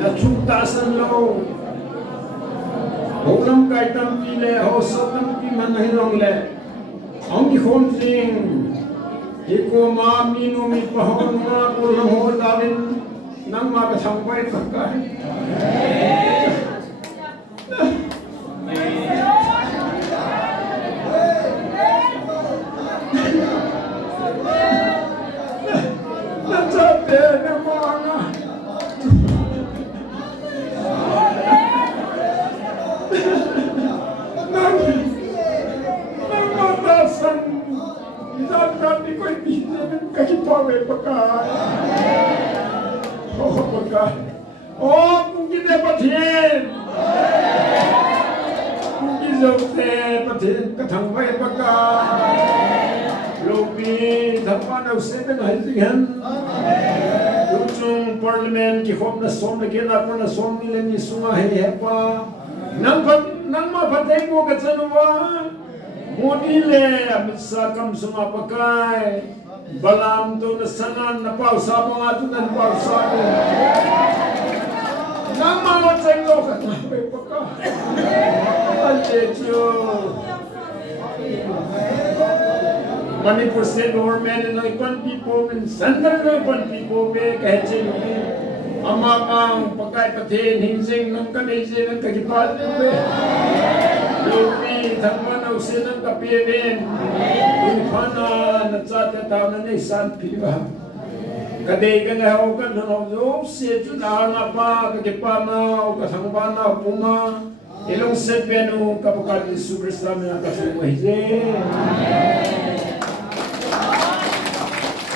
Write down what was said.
na chukta san lo ho lamkai tampi le ho so tampi man hinong le ang khom sing iko ma minu mi pahon ma ko lang ho dalin nang ma ka sangpai pakai Oh, mungkin dia Pathen, mungkin jauh Pathen ketang baik pakai, lobi tanpa ada usaha hasilkan, ujung parlimen kihom na som lagi na pun na som ni sungai hepa, nang ma Pathen mo kacanawa, mudi le abisa kam sungai pakai. Balam tu nasangan na pausa mo nga tu nan pausa mo. Nama macam lo kan apa peka? Aljejo. Manipur state government and Ipan people and central Ipan people be kahit be. Amang pakai Pathen hinsing nang kanisi nang kagipat be. Lopi thangman au sinang kapien. Pana natsata taona ni san piba. Kadai kan hau kan no se tu na pa ka pana o ka sangbana puma ilung se penu ka pakal superstar na ka sumo hije.